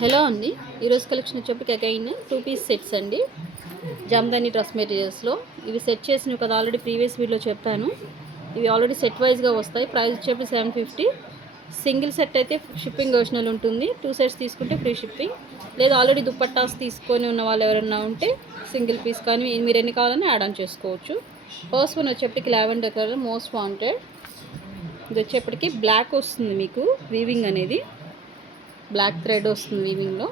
Hello అండి, ఈరోజు collection వచ్చేప్పటికి అగైన్ 2 పీస్ సెట్స్ అండి. జామ్దాని డ్రెస్ మెటీరియల్స్లో ఇవి సెట్ చేసినవి కదా, ఆల్రెడీ ప్రీవియస్ వీడియోలో చెప్పాను. ఇవి ఆల్రెడీ సెట్ వైజ్గా వస్తాయి. ప్రైస్ వచ్చేప్పటికి 750. సింగిల్ సెట్ అయితే షిప్పింగ్ ఆప్షనల్ ఉంటుంది. 2 సెట్స్ తీసుకుంటే ఫ్రీ షిప్పింగ్. లేదా ఆల్రెడీ దుప్పట్టాస్ తీసుకొని ఉన్న వాళ్ళు ఎవరైనా ఉంటే సింగిల్ పీస్ కానీ మీరు ఎన్ని కావాలని యాడ్ ఆన్ చేసుకోవచ్చు. ఫస్ట్ వన్ వచ్చేప్పటికి లావెండర్ కలర్ మోస్ట్ వాంటెడ్. ఇది వచ్చేప్పటికి బ్లాక్ వస్తుంది, మీకు వీవింగ్ అనేది బ్లాక్ థ్రెడ్ వస్తుంది వీవింగ్లో.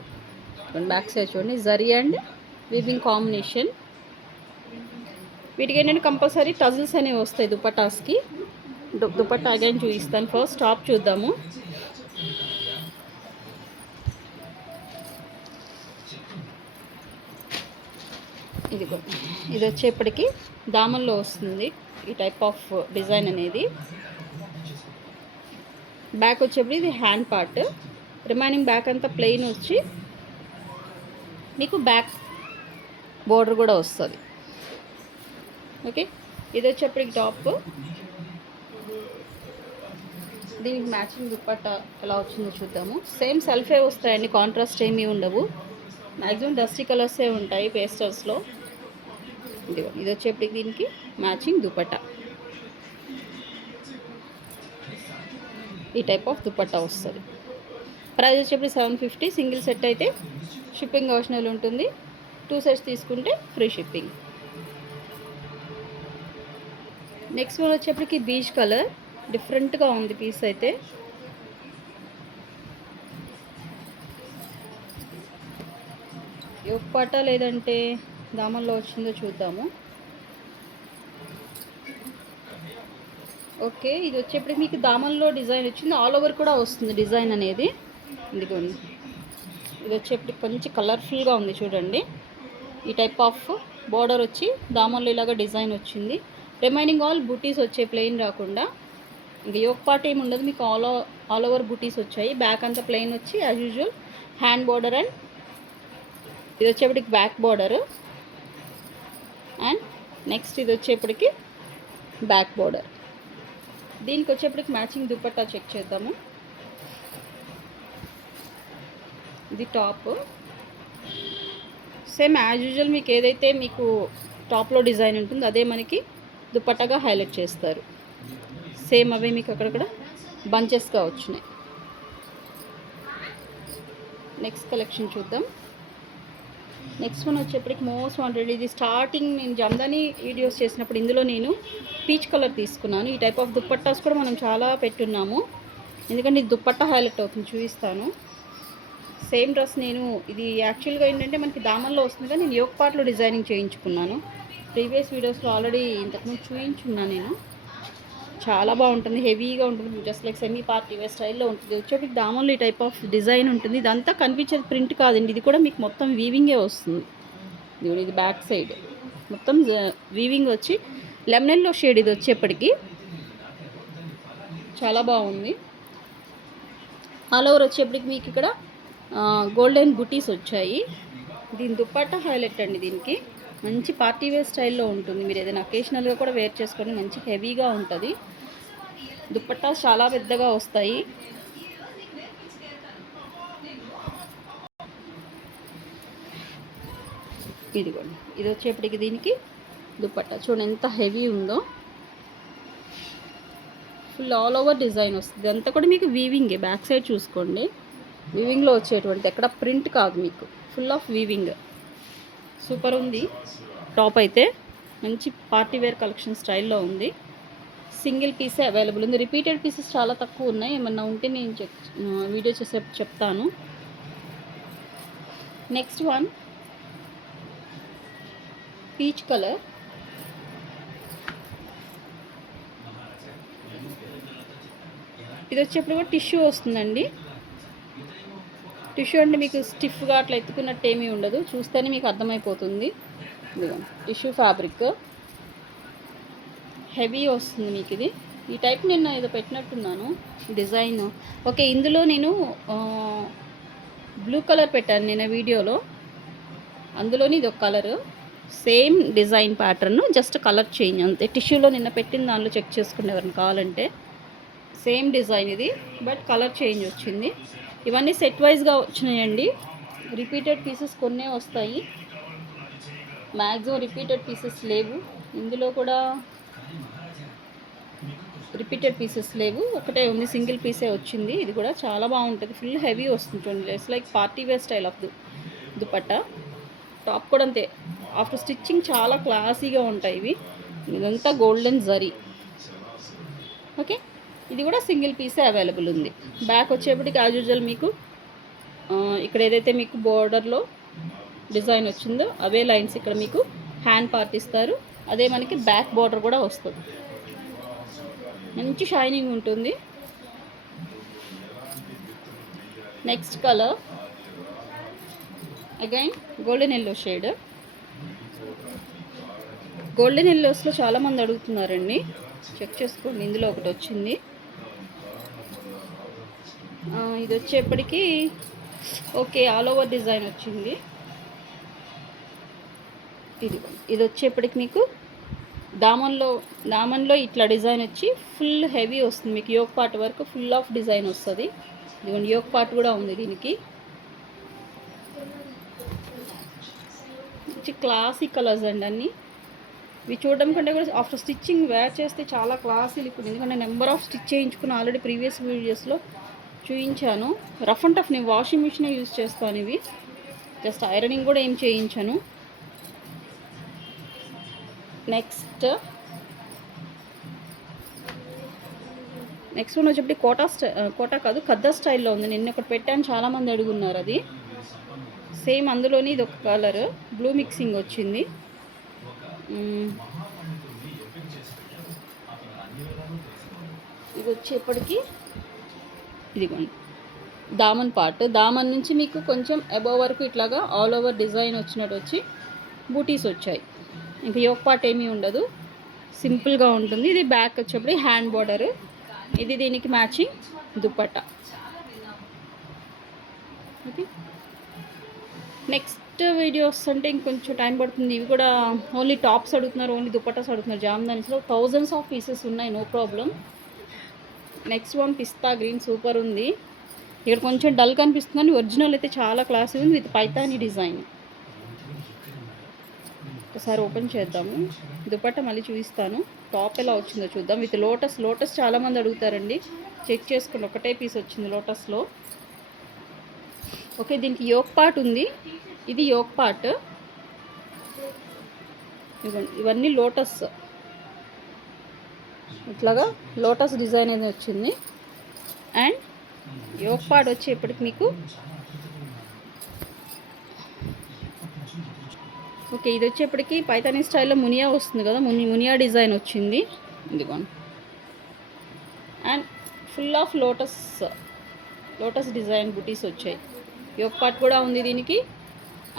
బ్యాక్ సైడ్ చూడండి, జరీ అండ్ వీవింగ్ కాంబినేషన్. వీటికి ఏంటంటే కంపల్సరీ టజిల్స్ అనేవి వస్తాయి దుపట్టాస్కి. దుపట్టా అగైన్ చూపిస్తాను. ఫస్ట్ టాప్ చూద్దాము. ఇది వచ్చేప్పటికి దామన్లో వస్తుంది ఈ టైప్ ఆఫ్ డిజైన్ అనేది. బ్యాక్ వచ్చేప్పటికి ఇది హ్యాండ్ పార్ట్. రిమైనింగ్ బ్యాక్ అంతా ప్లెయిన్ వచ్చి మీకు బ్యాక్ బోర్డర్ కూడా వస్తుంది. ఓకే, ఇది వచ్చేప్పటికి టాప్. దీనికి మ్యాచింగ్ దుప్పట్టా ఎలా వచ్చిందో చూద్దాము. సేమ్ సెల్ఫే వస్తాయండి, కాంట్రాస్ట్ ఏమీ ఉండవు. మ్యాక్సిమం డస్టీ కలర్సే ఉంటాయి పేస్టల్స్లో. ఇది వచ్చేప్పటికి దీనికి మ్యాచింగ్ దుప్పట్టా. ఈ టైప్ ఆఫ్ దుపట్టా వస్తుంది. ప్రైస్ వచ్చేప్పుడు 750. సింగిల్ సెట్ అయితే షిప్పింగ్ ఆప్షనల్ ఉంటుంది. 2 సెట్స్ తీసుకుంటే ఫ్రీ షిప్పింగ్. నెక్స్ట్ వన్ వచ్చేప్పటికి బీచ్ కలర్, డిఫరెంట్గా ఉంది పీస్ అయితే. యోగపాట లేదంటే దామన్లో వచ్చిందో చూద్దాము. ఓకే, ఇది వచ్చేప్పటికి మీకు దామన్లో డిజైన్ వచ్చింది. ఆల్ ఓవర్ కూడా వస్తుంది డిజైన్ అనేది. ఇదిగోండి, ఇది వచ్చేప్పటికి కొంచెం కలర్ఫుల్గా ఉంది చూడండి. ఈ టైప్ ఆఫ్ బార్డర్ వచ్చి దామన్లో ఇలాగా డిజైన్ వచ్చింది. రిమైనింగ్ ఆల్ బూటీస్ వచ్చాయి, ప్లెయిన్ రాకుండా. ఇంకా యోక్ పార్ట్ ఏమి ఉండదు, మీకు ఆల్ ఓవర్ బూటీస్ వచ్చాయి. బ్యాక్ అంతా ప్లెయిన్ వచ్చి as usual hand border and ఇది వచ్చేప్పటికి బ్యాక్ బార్డరు. అండ్ నెక్స్ట్ ఇది వచ్చేప్పటికి బ్యాక్ బార్డర్. దీనికి వచ్చేప్పటికి మ్యాచింగ్ దుపట్టా చెక్ చేద్దాము. ఇది టాప్. సేమ్ యాజ్ యూజువల్ మీకు ఏదైతే మీకు టాప్లో డిజైన్ ఉంటుందో అదే మనకి దుపట్టాగా హైలైట్ చేస్తారు. సేమ్ అవే మీకు అక్కడక్కడ బంచెస్గా వచ్చినాయి. నెక్స్ట్ కలెక్షన్ చూద్దాం. నెక్స్ట్ వన్ వచ్చేప్పటికి మోస్ట్ వాంటెడ్. ఇది స్టార్టింగ్ నేను జమ్దాని వీడియోస్ చేసినప్పుడు ఇందులో నేను పీచ్ కలర్ తీసుకున్నాను. ఈ టైప్ ఆఫ్ దుపట్టాస్ కూడా మనం చాలా పెట్టున్నాము, ఎందుకంటే ఇది దుపట్టా హైలైట్ అవుతుంది. చూపిస్తాను. సేమ్ డ్రెస్ నేను ఇది యాక్చువల్గా ఏంటంటే మనకి దామన్లో వస్తుంది, కానీ నేను యోక్ పార్ట్లో డిజైనింగ్ చేయించుకున్నాను. ప్రీవియస్ వీడియోస్లో ఆల్రెడీ ఇంతకుముందు చూపించున్నాను నేను. చాలా బాగుంటుంది, హెవీగా ఉంటుంది, just like semi party wear స్టైల్లో ఉంటుంది. వచ్చేప్పటికి దామన్లో ఈ టైప్ ఆఫ్ డిజైన్ ఉంటుంది. ఇదంతా కనిపించేది ప్రింట్ కాదండి, ఇది కూడా మీకు మొత్తం వీవింగే వస్తుంది. ఇది బ్యాక్ సైడ్ మొత్తం వీవింగ్ వచ్చి లెమనెల్లో షేడ్. ఇది వచ్చేప్పటికి చాలా బాగుంది. ఆల్ ఓవర్ వచ్చేప్పటికి మీకు ఇక్కడ గోల్డెన్ బుటీస్ వచ్చాయి. దీని దుపట్టా హైలైట్ అండి. దీనికి మంచి పార్టీ వేర్ స్టైల్లో ఉంటుంది. మీరు ఏదైనా అకేషనల్గా కూడా వేర్ చేసుకొని మంచి హెవీగా ఉంటుంది. దుపట్టా చాలా పెద్దగా వస్తాయి. ఇదిగోండి, ఇది వచ్చేప్పటికి దీనికి దుపట్టా చూడండి ఎంత హెవీ ఉందో. ఫుల్ ఆల్ ఓవర్ డిజైన్ వస్తుంది. అంతా కూడా మీకు వీవింగే. బ్యాక్ సైడ్ చూసుకోండి, వీవింగ్లో వచ్చేటువంటి ఎక్కడ ప్రింట్ కాదు, మీకు ఫుల్ ఆఫ్ వీవింగ్. సూపర్ ఉంది టాప్ అయితే. మంచి పార్టీ వేర్ కలెక్షన్ స్టైల్లో ఉంది. సింగిల్ పీసే అవైలబుల్ ఉంది. రిపీటెడ్ పీసెస్ చాలా తక్కువ ఉన్నాయి. ఏమన్నా ఉంటే నేను వీడియో చేసే చెప్తాను. Next one peach colour. ఇది వచ్చేప్పుడు కూడా టిష్యూ వస్తుందండి. టిష్యూ అంటే మీకు స్టిఫ్గా అట్లా ఎత్తుకున్నట్టు ఏమీ ఉండదు, చూస్తేనే మీకు అర్థమైపోతుంది. ఇదిగోండి, టిష్యూ ఫ్యాబ్రిక్ హెవీ వస్తుంది మీకు. ఇది ఈ టైప్ నేను ఏదో పెట్టినట్టున్నాను డిజైన్. ఓకే, ఇందులో నేను బ్లూ కలర్ పెట్టాను నేను వీడియోలో. అందులోని ఇది ఒక colour, same design pattern, just colour change అంతే. టిష్యూలో నిన్న పెట్టిన దానిలో చెక్ చేసుకునే ఎవరిని కావాలంటే సేమ్ డిజైన్ ఇది, బట్ కలర్ చేంజ్ వచ్చింది. ఇవన్నీ సెట్ వైజ్గా వచ్చినాయండి. రిపీటెడ్ పీసెస్ కొన్నే వస్తాయి, మ్యాక్సిమం రిపీటెడ్ పీసెస్ లేవు. ఇందులో కూడా రిపీటెడ్ పీసెస్ లేవు, ఒకటే ఉంది, సింగిల్ పీసే వచ్చింది. ఇది కూడా చాలా బాగుంటుంది, ఫుల్ హెవీ వస్తుంది చూడండి. It's like party wear style of dupatta. Top కూడా అంతే, ఆఫ్టర్ స్టిచ్చింగ్ చాలా క్లాసీగా ఉంటాయి ఇవి. ఇదంతా గోల్డెన్ జరీ. ఓకే, ఇది కూడా సింగిల్ పీసే అవైలబుల్ ఉంది. బ్యాక్ వచ్చేప్పటికి యాజ్ యూజువల్ మీకు ఇక్కడ ఏదైతే మీకు బోర్డర్లో డిజైన్ వచ్చిందో అవే లైన్స్ ఇక్కడ మీకు హ్యాండ్ పార్ట్ ఇస్తారు. అదే మనకి బ్యాక్ బోర్డర్ కూడా వస్తుంది, మంచి షైనింగ్ ఉంటుంది. Next colour again golden yellow shade. Golden ఎల్లోస్లో చాలామంది అడుగుతున్నారండి, చెక్ చేసుకోండి. ఇందులో ఒకటి వచ్చింది, ఇది వచ్చేప్పటికి ఓకే ఆల్ ఓవర్ డిజైన్ వచ్చింది. ఇది వచ్చేప్పటికి మీకు దామన్లో ఇట్లా డిజైన్ వచ్చి ఫుల్ హెవీ వస్తుంది. మీకు యోక్ పార్ట్ వరకు ఫుల్ ఆఫ్ డిజైన్ వస్తుంది. ఇదిగోండి యోక్ పార్ట్ కూడా ఉంది దీనికి. మంచి క్లాసిక్ కలర్స్ అండి అన్నీ. ఇవి చూడడం కంటే కూడా ఆఫ్టర్ స్టిచ్చింగ్ వేర్ చేస్తే చాలా క్లాసీ లుక్ ఉంది. ఎందుకంటే నెంబర్ ఆఫ్ స్టిచ్ చేయించుకుని ఆల్రెడీ ప్రీవియస్ వీడియోస్లో చూపించాను. రఫ్ అండ్ టఫ్ నేను వాషింగ్ మిషనే యూజ్ చేస్తాను ఇవి, జస్ట్ ఐరనింగ్ కూడా ఏం చేయించాను. నెక్స్ట్ వన్ వచ్చేప్పటి కోటా కాదు ఖద్దా స్టైల్లో ఉంది. నిన్న ఒకటి పెట్టాను, చాలామంది అడుగున్నారు. అది సేమ్ అందులోని ఇది ఒక కలర్ బ్లూ మిక్సింగ్ వచ్చింది. ఇది వచ్చేప్పటికి ఇదిగోండి దామన్ పార్ట్. దామన్ నుంచి మీకు కొంచెం అబోవ్ వరకు ఇట్లాగా ఆల్ ఓవర్ డిజైన్ వచ్చినట్టు వచ్చి బూటీస్ వచ్చాయి. ఇంకా యోక్ పార్ట్ ఏమీ ఉండదు, సింపుల్గా ఉంటుంది. ఇది బ్యాక్ వచ్చేప్పుడు హ్యాండ్ బార్డర్. ఇది దీనికి matching dupatta. Okay, next videos అంటే ఇంకొంచెం టైం పడుతుంది. ఇవి కూడా ఓన్లీ టాప్స్ అడుగుతున్నారు, ఓన్లీ దుపట్టాస్ అడుగుతున్నారు. జామ్దానిస్లో థౌజండ్స్ ఆఫ్ పీసెస్ ఉన్నాయి, నో ప్రాబ్లం. నెక్స్ట్ వన్ పిస్తా గ్రీన్, సూపర్ ఉంది. ఇక్కడ కొంచెం డల్ కనిపిస్తుంది, ఒరిజినల్ అయితే చాలా క్లాస్ ఉంది విత్ పైతానీ డిజైన్. ఒకసారి ఓపెన్ చేద్దాము, దుపట్టా మళ్ళీ చూపిస్తాను. టాప్ ఎలా వచ్చిందో చూద్దాం. విత్ లోటస్ చాలామంది అడుగుతారండి, చెక్ చేసుకోండి. ఒకటే పీస్ వచ్చింది లోటస్లో. ఓకే, దీనికి యోక్ పార్ట్ ఉంది, ఇది యోక్ పార్ట్. ఇవన్నీ లోటస్, ఇట్లాగా లోటస్ డిజైన్ అనేది వచ్చింది. అండ్ యోక్ పార్ట్ వచ్చేప్పటికి మీకు ఓకే, ఇది వచ్చేప్పటికి పైతానీ స్టైల్లో మునియా వస్తుంది కదా, మునియా డిజైన్ వచ్చింది. ఇదిగోండి, and full of lotus design బుటీస్ వచ్చాయి. యోక్ పార్ట్ కూడా ఉంది దీనికి.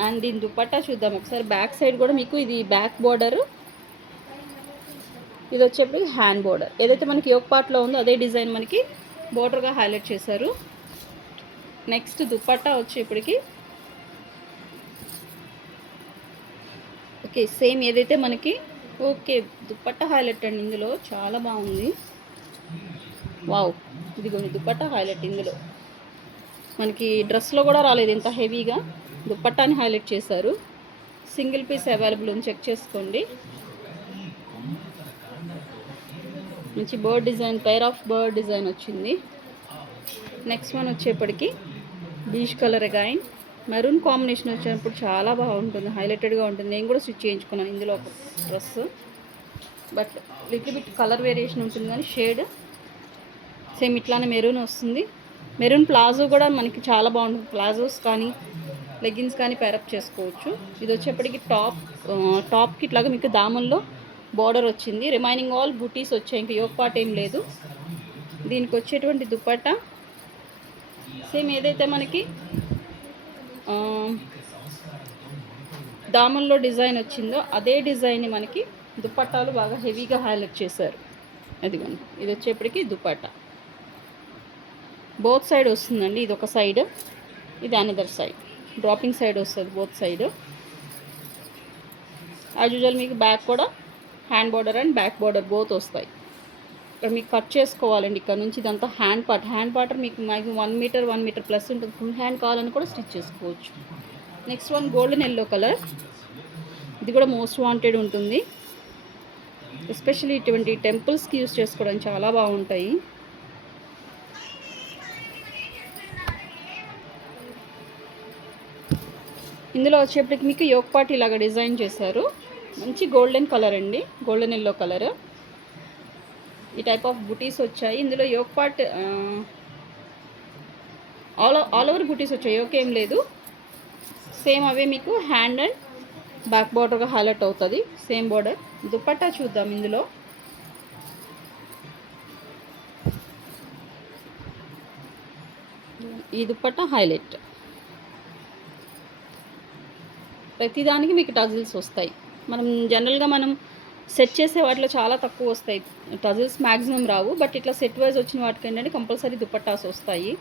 అండ్ దీని దుపట్టా చూద్దాం ఒకసారి. బ్యాక్ సైడ్ కూడా మీకు ఇది బ్యాక్ బోర్డర్, ఇది వచ్చేప్పటికి హ్యాండ్ బోర్డర్. ఏదైతే మనకి యోక్ పార్ట్లో ఉందో అదే డిజైన్ మనకి బోర్డర్గా హైలైట్ చేశారు. నెక్స్ట్ దుపట్టా వచ్చేప్పటికి ఓకే సేమ్ ఏదైతే మనకి ఓకే దుపట్టా హైలైట్ అండి ఇందులో, చాలా బాగుంది. వావ్, ఇదిగోండి దుపట్టా హైలైట్. ఇందులో మనకి డ్రెస్లో కూడా రాలేదు ఇంత హెవీగా, దుపట్టాని హైలైట్ చేశారు. సింగిల్ పీస్ అవైలబుల్ ఉంది, చెక్ చేసుకోండి. మంచి bird design, pair of bird design వచ్చింది. నెక్స్ట్ వన్ వచ్చేప్పటికి beach colour again maroon combination వచ్చినప్పుడు చాలా బాగుంటుంది, హైలైటెడ్గా ఉంటుంది. నేను కూడా స్టిచ్ చేయించుకున్నాను ఇందులో ఒక dress, but little bit colour variation ఉంటుంది కానీ షేడ్ సేమ్ ఇట్లానే మెరూన్ వస్తుంది. మెరూన్ ప్లాజో కూడా మనకి చాలా బాగుంటుంది, ప్లాజోస్ కానీ లెగ్గిన్స్ కానీ పేరప్ చేసుకోవచ్చు. ఇది వచ్చేప్పటికి టాప్కి ఇట్లాగా మీకు దామన్లో బార్డర్ వచ్చింది. రిమైనింగ్ ఆల్ బూటీస్ వచ్చాయి, ఇంకా యోక్ పార్ట్ ఏం లేదు. దీనికి వచ్చేటువంటి దుపట్టా సేమ్ ఏదైతే మనకి దామన్లో డిజైన్ వచ్చిందో అదే డిజైన్ని మనకి దుపట్టాలు బాగా హెవీగా హైలైట్ చేశారు. అదిగోండి, ఇది వచ్చేప్పటికి దుపట్టా బోత్ సైడ్ వస్తుందండి. ఇది ఒక సైడ్, ఇది అనదర్ సైడ్, డ్రాపింగ్ సైడ్ వస్తుంది బోత్ సైడ్. యాజ్ యూజువల్ మీకు బ్యాక్ కూడా hand border and back border both వస్తాయి. ఇక్కడ మీకు కట్ చేసుకోవాలండి. ఇక్కడ నుంచి ఇదంతా హ్యాండ్ పార్ట్ మీకు 1 మీటర్ 1 మీటర్ ప్లస్ ఉంటుంది. ఫుల్ హ్యాండ్ కావాలని కూడా స్టిచ్ చేసుకోవచ్చు. Next one golden yellow colour. ఇది కూడా మోస్ట్ వాంటెడ్ ఉంటుంది. ఎస్పెషల్లీ ఇటువంటి టెంపుల్స్కి యూస్ చేసుకోవడానికి చాలా బాగుంటాయి. ఇందులో వచ్చేప్పటికి మీకు యోక్ పార్ట్ ఇలాగ డిజైన్ చేశారు. మంచి గోల్డెన్ కలర్ అండి, గోల్డెన్ ఎల్లో కలర్. ఈ టైప్ ఆఫ్ బుటీస్ వచ్చాయి. ఇందులో యోక్ పార్ట్ ఆల్ ఓవర్ బుటీస్ వచ్చాయి, యోక్ ఏం లేదు. సేమ్ అవే మీకు హ్యాండ్ అండ్ బ్యాక్ బార్డర్గా హైలైట్ అవుతుంది. Same border. దుపట్టా చూద్దాం. ఇందులో ఈ దుపట్టా హైలైట్. ప్రతిదానికి మీకు టజిల్స్ వస్తాయి. మనం జనరల్గా మనం సెట్ చేసే వాటిలో చాలా తక్కువ వస్తాయి, టజిల్స్ మ్యాక్సిమం రావు. బట్ ఇట్లా సెట్ వైజ్ వచ్చిన వాటికి ఏంటంటే కంపల్సరీ దుపట్టాస్ వస్తాయి.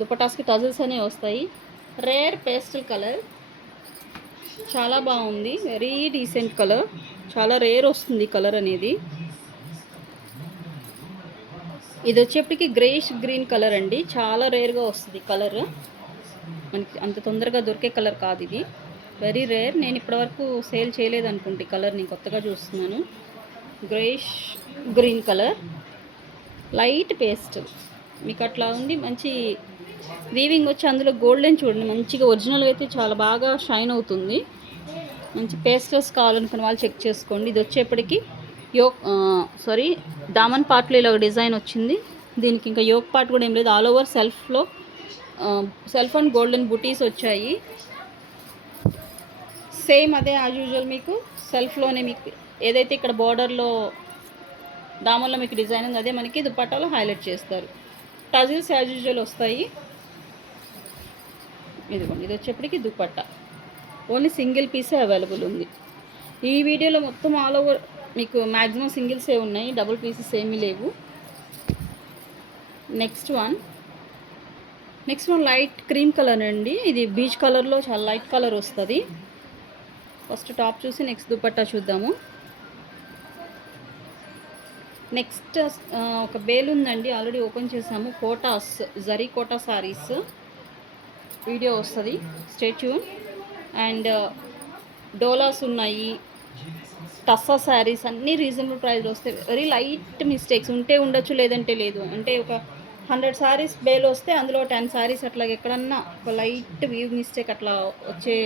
దుపట్టాస్కి టజిల్స్ అనేవి వస్తాయి. రేర్ పేస్టల్ కలర్, చాలా బాగుంది. వెరీ డీసెంట్ కలర్, చాలా రేర్ వస్తుంది కలర్ అనేది. ఇది వచ్చేప్పటికి గ్రేష్ గ్రీన్ కలర్ అండి, చాలా రేర్గా వస్తుంది కలర్. మనకి అంత తొందరగా దొరికే కలర్ కాదు ఇది, వెరీ రేర్. నేను ఇప్పటివరకు సేల్ చేయలేదు అనుకుంటే కలర్, నేను కొత్తగా చూస్తున్నాను. Greyish green colour, light paste మీకు అట్లా ఉంది. మంచి వీవింగ్ వచ్చి అందులో గోల్డెన్ చూడండి, మంచిగా ఒరిజినల్ అయితే చాలా బాగా షైన్ అవుతుంది. మంచి పేస్టల్స్ కావాలనుకున్న వాళ్ళు చెక్ చేసుకోండి. ఇది వచ్చేప్పటికి దామన్ పార్ట్లో ఇలా డిజైన్ వచ్చింది. దీనికి ఇంకా యోక్ పార్ట్ కూడా ఏం లేదు. All over self and golden బుటీస్ వచ్చాయి. సేమ్ అదే యాజ్ యూజువల్ మీకు సెల్ఫ్లోనే మీకు ఏదైతే ఇక్కడ బార్డర్లో దామన్లో మీకు డిజైన్ ఉంది అదే మనకి దుపట్టాలో హైలైట్ చేస్తారు. టజిల్స్ యాజ్ యూజువల్ వస్తాయి. ఇదిగోండి, ఇది వచ్చేప్పటికి దుపట్టా ఓన్లీ సింగిల్ పీసే అవైలబుల్ ఉంది. ఈ వీడియోలో మొత్తం ఆల్ ఓవర్ మీకు మ్యాక్సిమం సింగిల్సే ఉన్నాయి, డబుల్ పీసెస్ ఏమీ లేవు. Next one light cream colour అండి. ఇది బీచ్ కలర్లో చాలా లైట్ కలర్ వస్తుంది. ఫస్ట్ టాప్ చూసి నెక్స్ట్ దుపట్టా చూద్దాము. నెక్స్ట్ ఒక బేల్ ఉందండి, ఆల్రెడీ ఓపెన్ చేసాము. కోటాస్, జరీ కోటా సారీస్ వీడియో వస్తుంది, స్టే ట్యూన్. అండ్ డోలాస్ ఉన్నాయి, టస్సా శారీస్ అన్నీ రీజనబుల్ ప్రైస్లో వస్తాయి. వెరీ లైట్ మిస్టేక్స్ ఉంటే ఉండొచ్చు, లేదంటే లేదు. అంటే ఒక 100 శారీస్ బేల్ వస్తే అందులో 10 శారీస్ అట్లా ఎక్కడన్నా ఒక లైట్ వ్యూ మిస్టేక్ అట్లా వచ్చే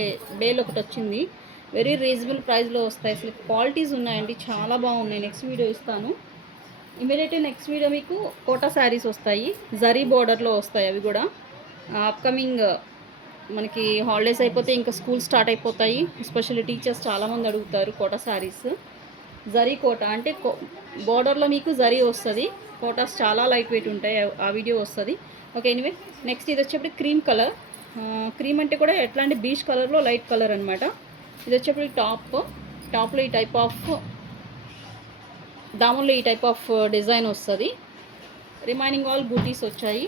బేల్ ఒకటి వచ్చింది. వెరీ రీజనబుల్ ప్రైస్లో వస్తాయి. అసలు క్వాలిటీస్ ఉన్నాయండి, చాలా బాగున్నాయి. నెక్స్ట్ వీడియో ఇస్తాను. ఇమీడియట్లీ నెక్స్ట్ వీడియో మీకు కోటా శారీస్ వస్తాయి, జరీ బోర్డర్లో వస్తాయి. అవి కూడా అప్కమింగ్ మనకి హాలిడేస్ అయిపోతే ఇంకా స్కూల్ స్టార్ట్ అయిపోతాయి. ఎస్పెషల్లీ టీచర్స్ చాలామంది అడుగుతారు కోటా శారీస్. జరీ కోటా అంటే బోర్డర్లో మీకు జరీ వస్తుంది. కోటాస్ చాలా లైట్ వెయిట్ ఉంటాయి, ఆ వీడియో వస్తుంది. ఓకే, ఎనీవే నెక్స్ట్ ఇది వచ్చేప్పటికి క్రీమ్ కలర్. క్రీమ్ అంటే కూడా ఎట్లా అంటే బీచ్ కలర్లో లైట్ కలర్ అనమాట. ఇది వచ్చేప్పటికి టాప్లో ఈ టైప్ ఆఫ్ దాముల్లో ఈ టైప్ ఆఫ్ డిజైన్ వస్తుంది. రిమైనింగ్ ఆల్ బూటీస్ వచ్చాయి.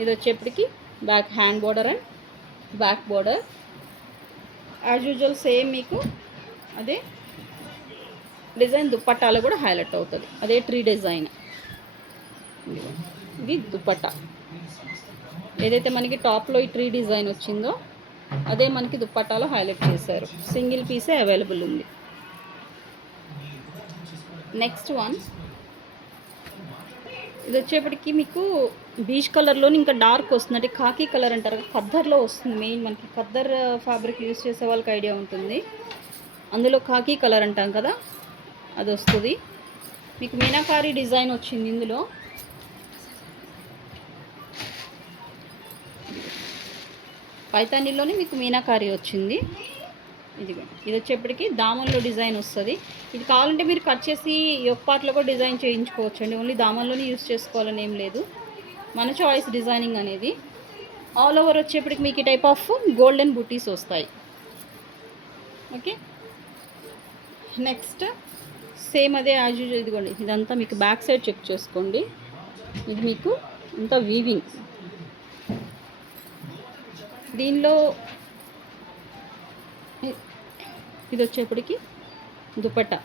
ఇది వచ్చేప్పటికి back hand border and back border as usual same మీకు అదే డిజైన్ దుపట్టాలో కూడా హైలైట్ అవుతుంది. అదే ట్రీ డిజైన్. ఇది దుపట్టా ఏదైతే మనకి టాప్లో ఈ ట్రీ డిజైన్ వచ్చిందో అదే మనకి దుపట్టాలో హైలైట్ చేశారు. సింగిల్ పీసే అవైలబుల్ ఉంది. నెక్స్ట్ వన్ ఇది వచ్చేప్పటికి మీకు బీచ్ కలర్లోని ఇంకా డార్క్ వస్తుంది, అంటే కాకి కలర్ అంటారు, ఖద్దర్లో వస్తుంది. మెయిన్ మనకి ఖద్దర్ ఫ్యాబ్రిక్ యూస్ చేసే వాళ్ళకి ఐడియా ఉంటుంది. అందులో కాకి కలర్ అంటాం కదా, అది వస్తుంది. మీకు మీనాకారి డిజైన్ వచ్చింది. ఇందులో పైతానీలోనే మీకు మీనాకారి వచ్చింది. ఇది వచ్చేప్పటికి దామన్లో డిజైన్ వస్తుంది. ఇది కావాలంటే మీరు కట్ చేసి యోక్ పార్ట్లో కూడా డిజైన్ చేయించుకోవచ్చు అండి. ఓన్లీ దామన్లోనే యూస్ చేసుకోవాలని ఏం లేదు, మన చాయిస్ డిజైనింగ్ అనేది. ఆల్ ఓవర్ వచ్చేప్పటికి మీకు ఈ టైప్ ఆఫ్ గోల్డెన్ బూటీస్ వస్తాయి. ఓకే, నెక్స్ట్ సేమ్ అదే యాజ్ యూజువల్. ఇదిగోండి, ఇదంతా మీకు బ్యాక్ సైడ్ చెక్ చేసుకోండి. ఇది మీకు అంతా వీవింగ్. దీనిలో ఇది వచ్చేప్పటికి dupatta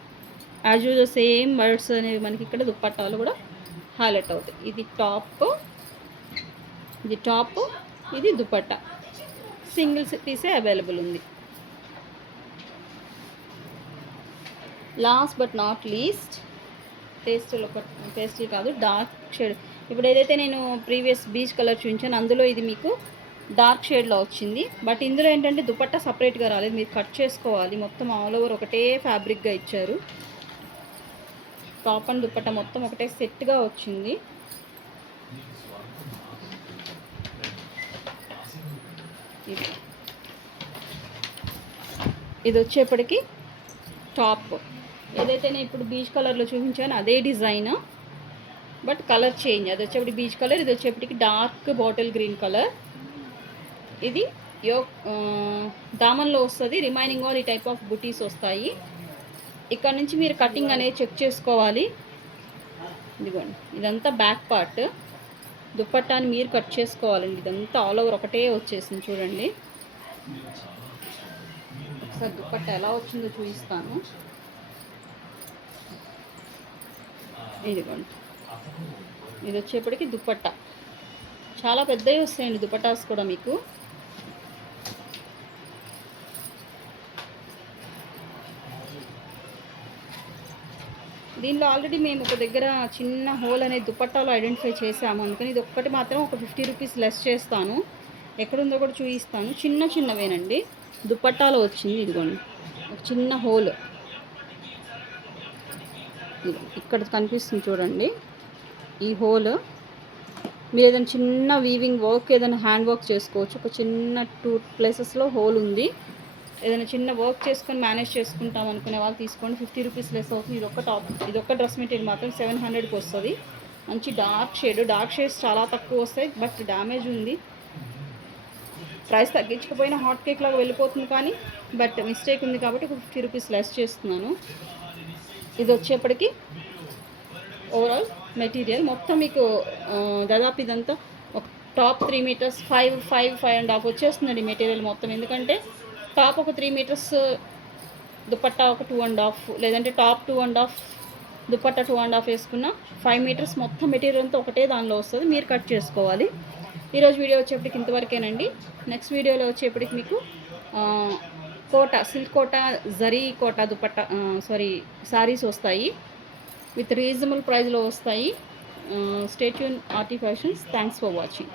as usual same birds అనేవి మనకి ఇక్కడ దుపట్టాలు కూడా హైలైట్ అవుతుంది. ఇది టాప్, ఇది దుపట్టా. సింగిల్స్ పీసే అవైలబుల్ ఉంది. Last but not least, pastel కాదు, డార్క్ షేడ్. ఇప్పుడు ఏదైతే నేను ప్రీవియస్ బీచ్ కలర్ చూపించాను అందులో ఇది మీకు డార్క్ షేడ్లో వచ్చింది. బట్ ఇందులో ఏంటంటే దుపట్టా సపరేట్గా రాలేదు, మీరు కట్ చేసుకోవాలి. మొత్తం ఆల్ ఓవర్ ఒకటే ఫ్యాబ్రిక్గా ఇచ్చారు. టాప్ అండ్ దుపట్టా మొత్తం ఒకటే సెట్గా వచ్చింది. ఇది వచ్చేప్పటికి టాప్, ఏదైతే నేను ఇప్పుడు బీచ్ కలర్లో చూపించాను అదే డిజైన్, బట్ కలర్ చేంజ్. అది వచ్చేప్పటికి బీచ్ కలర్, ఇది వచ్చేప్పటికి డార్క్ బాటిల్ గ్రీన్ కలర్. ఇది దామన్లో వస్తుంది. రిమైనింగ్ ఆల్ ఈ టైప్ ఆఫ్ బుటీస్ వస్తాయి. ఇక్కడ నుంచి మీరు కటింగ్ అనేది చెక్ చేసుకోవాలి. ఇదిగోండి, ఇదంతా బ్యాక్ పార్ట్. దుపట్టాని మీరు కట్ చేసుకోవాలండి. ఇదంతా ఆల్ ఓవర్ ఒకటే వచ్చేసింది చూడండి. ఒకసారి దుపట్టా ఎలా వచ్చిందో చూపిస్తాను. ఇదిగోండి, ఇది వచ్చేప్పటికి దుపట్టా. చాలా పెద్దవి వస్తాయండి దుపట్టాస్ కూడా మీకు. దీనిలో ఆల్రెడీ మేము ఒక దగ్గర చిన్న హోల్ అనేది దుపట్టాలో ఐడెంటిఫై చేసాము. అందుకని ఇది ఒక్కటి మాత్రం ఒక 50 రూపీస్ లెస్ చేస్తాను. ఎక్కడుందో కూడా చూపిస్తాను. చిన్నవేనండి, దుపట్టాలో వచ్చింది. ఇదిగోండి, ఒక చిన్న హోల్ ఇక్కడ కనిపిస్తుంది చూడండి. ఈ హోల్ మీరు ఏదైనా చిన్న వీవింగ్ వర్క్, ఏదైనా హ్యాండ్ వర్క్ చేసుకోవచ్చు. ఒక చిన్న 2 ప్లేసెస్లో హోల్ ఉంది. ఏదైనా చిన్న వర్క్ చేసుకొని మేనేజ్ చేసుకుంటాం అనుకునే వాళ్ళు తీసుకోండి. 50 రూపీస్ లెస్ అవుతుంది. ఇదొక్క డ్రెస్ మెటీరియల్ మాత్రం 700కి వస్తుంది. మంచి డార్క్ షేడ్స్ చాలా తక్కువ వస్తాయి, బట్ డ్యామేజ్ ఉంది. ప్రైస్ తగ్గించకపోయినా హాట్ కేక్ లాగా వెళ్ళిపోతుంది, కానీ బట్ మిస్టేక్ ఉంది కాబట్టి 50 రూపీస్ లెస్ చేస్తున్నాను. ఇది వచ్చేప్పటికి ఓవరాల్ మెటీరియల్ మొత్తం మీకు దాదాపు ఇదంతా ఒక టాప్ 3 మీటర్స్ 5.5 వచ్చేస్తుందండి మెటీరియల్ మొత్తం. ఎందుకంటే టాప్ ఒక 3 మీటర్స్, దుపట్టా ఒక 2.5, లేదంటే టాప్ 2.5, దుపట్టా 2.5 వేసుకున్న 5 మీటర్స్ మొత్తం మెటీరియల్ అంతా ఒకటే దానిలో వస్తుంది. మీరు కట్ చేసుకోవాలి. ఈరోజు వీడియో వచ్చేప్పటికి ఇంతవరకేనండి. నెక్స్ట్ వీడియోలో వచ్చేప్పటికి మీకు కోటా, సిల్క్ కోటా, జరీ కోటా దుపట్టా సారీస్ వస్తాయి. విత్ రీజనబుల్ ప్రైస్లో వస్తాయి. Stay tune RT fashions. Thanks for watching.